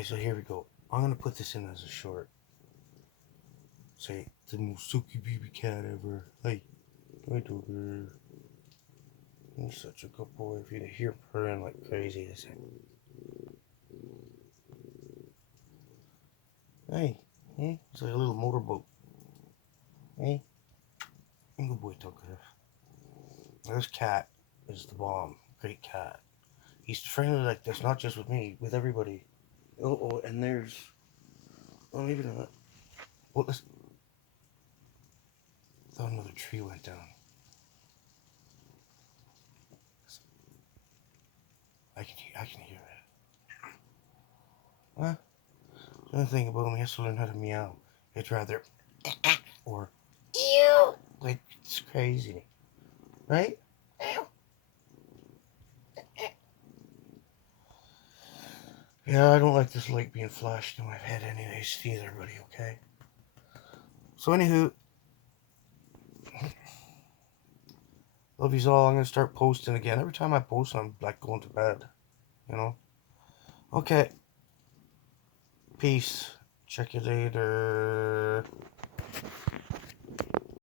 Okay, so here we go. I'm gonna put this in as a short. Say, the most silky baby cat ever. Hey, hi Dogger. You're such a good boy. If you hear purring like crazy, this hey, hey, it's like a little motorboat. Hey, good boy, Tucker. This cat is the bomb. Great cat. He's friendly like this, not just with me, with everybody. Oh, and there's. Oh, maybe not. Well, this. I thought another tree went down. I can hear it. Huh? The only thing about him, he has to learn how to meow. It's rather or ew. Like it's crazy, right? Yeah, I don't like this light being flashed in my head, anyways. Either, buddy. Okay. So, anywho, love yous all. I'm gonna start posting again. Every time I post, I'm like going to bed. You know. Okay. Peace. Check you later.